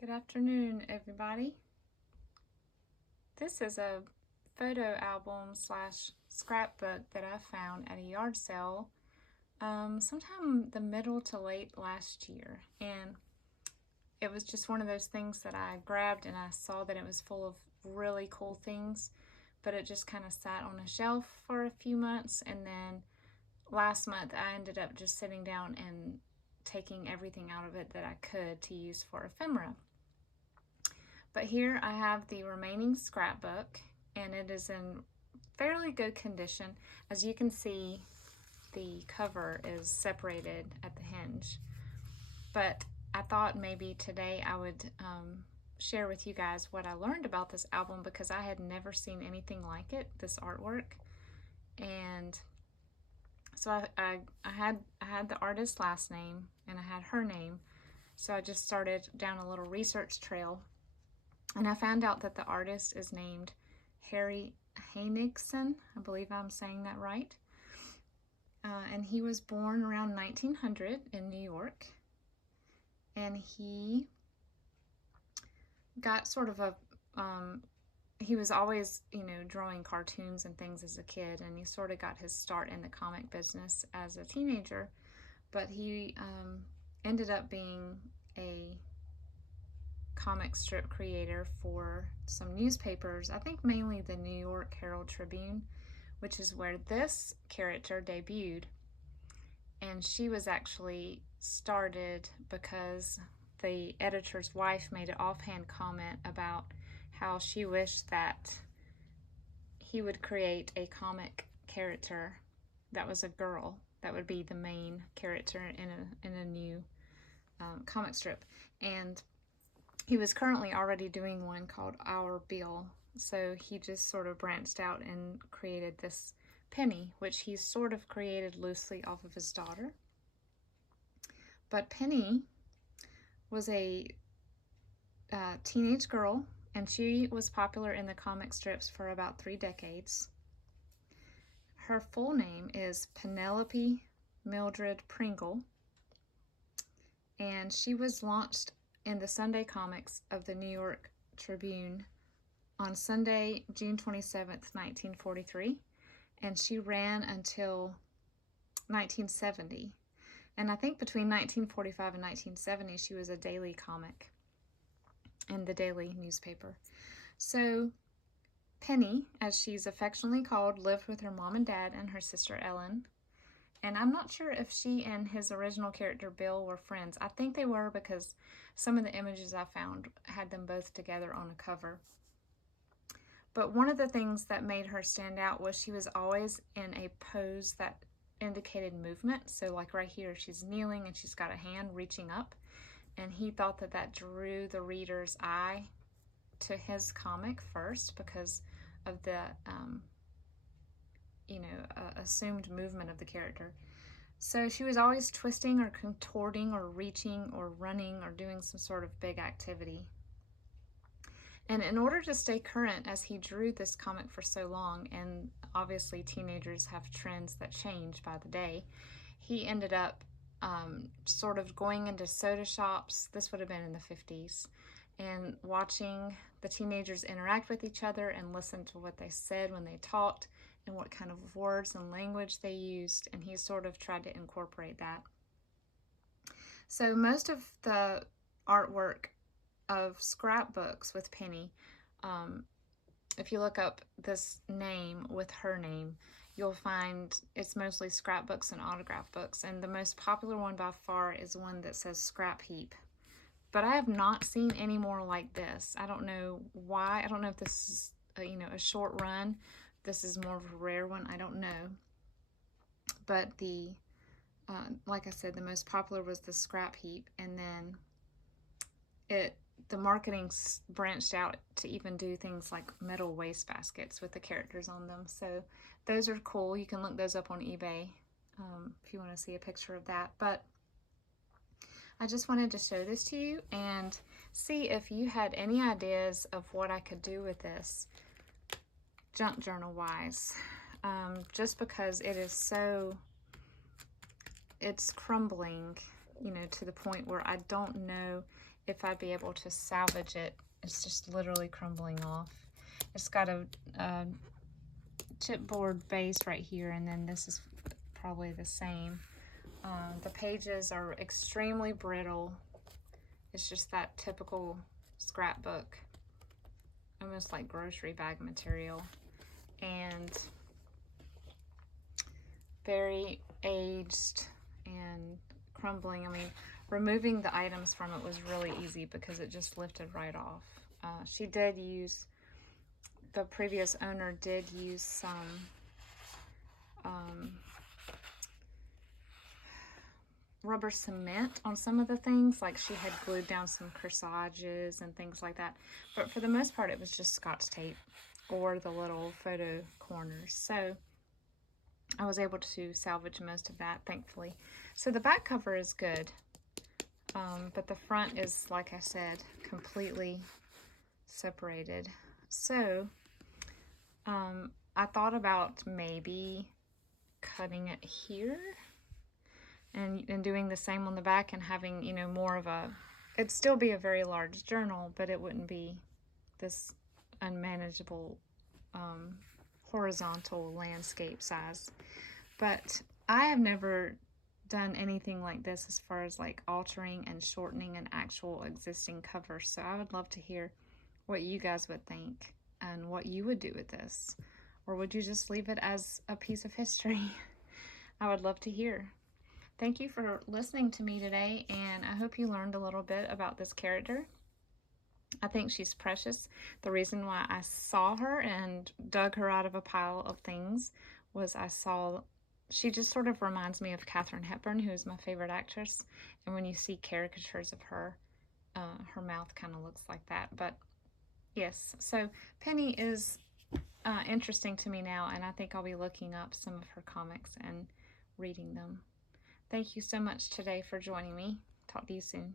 Good afternoon, everybody. This is a photo album slash scrapbook that I found at a yard sale sometime the middle to late last year. And it was just one of those things that I grabbed and I saw that it was full of really cool things, but it just kind of sat on a shelf for a few months. And then last month I ended up just sitting down and taking everything out of it that I could to use for ephemera. But here I have the remaining scrapbook, and it is in fairly good condition. As you can see, the cover is separated at the hinge. But I thought maybe today I would share with you guys what I learned about this album, because I had never seen anything like it, this artwork. And so I had the artist's last name and I had her name. So I just started down a little research trail. And I found out that the artist is named Harry Henningsen. I believe I'm saying that right. And he was born around 1900 in New York. And he got sort of he was always, drawing cartoons and things as a kid. And he sort of got his start in the comic business as a teenager. But he ended up being a comic strip creator for some newspapers, I think mainly the New York Herald Tribune, which is where this character debuted. And she was actually started because the editor's wife made an offhand comment about how she wished that he would create a comic character that was a girl that would be the main character in a new comic strip. And he was currently already doing one called Our Bill, so he just sort of branched out and created this Penny, which he sort of created loosely off of his daughter. But Penny was a teenage girl, and she was popular in the comic strips for about 3 decades. Her full name is Penelope Mildred Pringle, and she was launched in the Sunday comics of the New York Tribune on Sunday, June 27th, 1943, and she ran until 1970. And I think between 1945 and 1970, she was a daily comic in the daily newspaper. So Penny, as she's affectionately called, lived with her mom and dad and her sister Ellen. And I'm not sure if she and his original character Bill were friends. I think they were, because some of the images I found had them both together on a cover. But one of the things that made her stand out was she was always in a pose that indicated movement. So like right here, she's kneeling and she's got a hand reaching up. And he thought that that drew the reader's eye to his comic first because of the assumed movement of the character. So she was always twisting or contorting or reaching or running or doing some sort of big activity. And in order to stay current, as he drew this comic for so long, and obviously teenagers have trends that change by the day, he ended up sort of going into soda shops, this would have been in the 50s, and watching the teenagers interact with each other and listen to what they said when they talked and what kind of words and language they used, and he sort of tried to incorporate that. So most of the artwork of scrapbooks with Penny, if you look up this name with her name, you'll find it's mostly scrapbooks and autograph books, and the most popular one by far is one that says Scrap Heap. But I have not seen any more like this. I don't know why. I don't know if this is a short run. This is more of a rare one. I don't know. But the like I said, the most popular was the Scrap Heap, and then the marketing branched out to even do things like metal wastebaskets with the characters on them. So those are cool. You can look those up on eBay if you want to see a picture of that. But I just wanted to show this to you and see if you had any ideas of what I could do with this junk journal wise. Just because it is it's crumbling you know, to the point where I don't know if I'd be able to salvage it. It's just literally crumbling off. It's got a chipboard base right here, and then this is probably the same. The pages are extremely brittle. It's just that typical scrapbook, almost like grocery bag material, and very aged and crumbling. I mean, removing the items from it was really easy because it just lifted right off. She did use, the previous owner did use some rubber cement on some of the things, like she had glued down some corsages and things like that, but for the most part it was just Scotch tape or the little photo corners. So I was able to salvage most of that, thankfully. So the back cover is good, but the front is, like I said, completely separated. So I thought about maybe cutting it here and doing the same on the back and having, you know, more of a, it'd still be a very large journal, but it wouldn't be this unmanageable horizontal landscape size. But I have never done anything like this as far as like altering and shortening an actual existing cover, so I would love to hear what you guys would think and what you would do with this. Or would you just leave it as a piece of history? I would love to hear. Thank you for listening to me today, and I hope you learned a little bit about this character. I think she's precious. The reason why I saw her and dug her out of a pile of things was I saw, she just sort of reminds me of Katharine Hepburn, who is my favorite actress. And when you see caricatures of her, her mouth kind of looks like that. But yes, so Penny is interesting to me now, and I think I'll be looking up some of her comics and reading them. Thank you so much today for joining me. Talk to you soon.